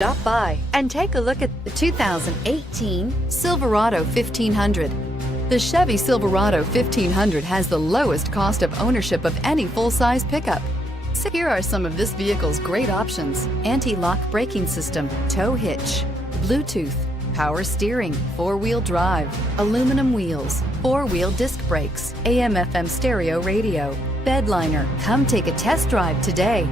Stop by and take a look at the 2018 Silverado 1500. The Chevy Silverado 1500 has the lowest cost of ownership of any full-size pickup. So here are some of this vehicle's great options: anti-lock braking system, tow hitch, Bluetooth, power steering, four-wheel drive, aluminum wheels, four-wheel disc brakes, AM/FM stereo radio, bed liner. Come take a test drive today.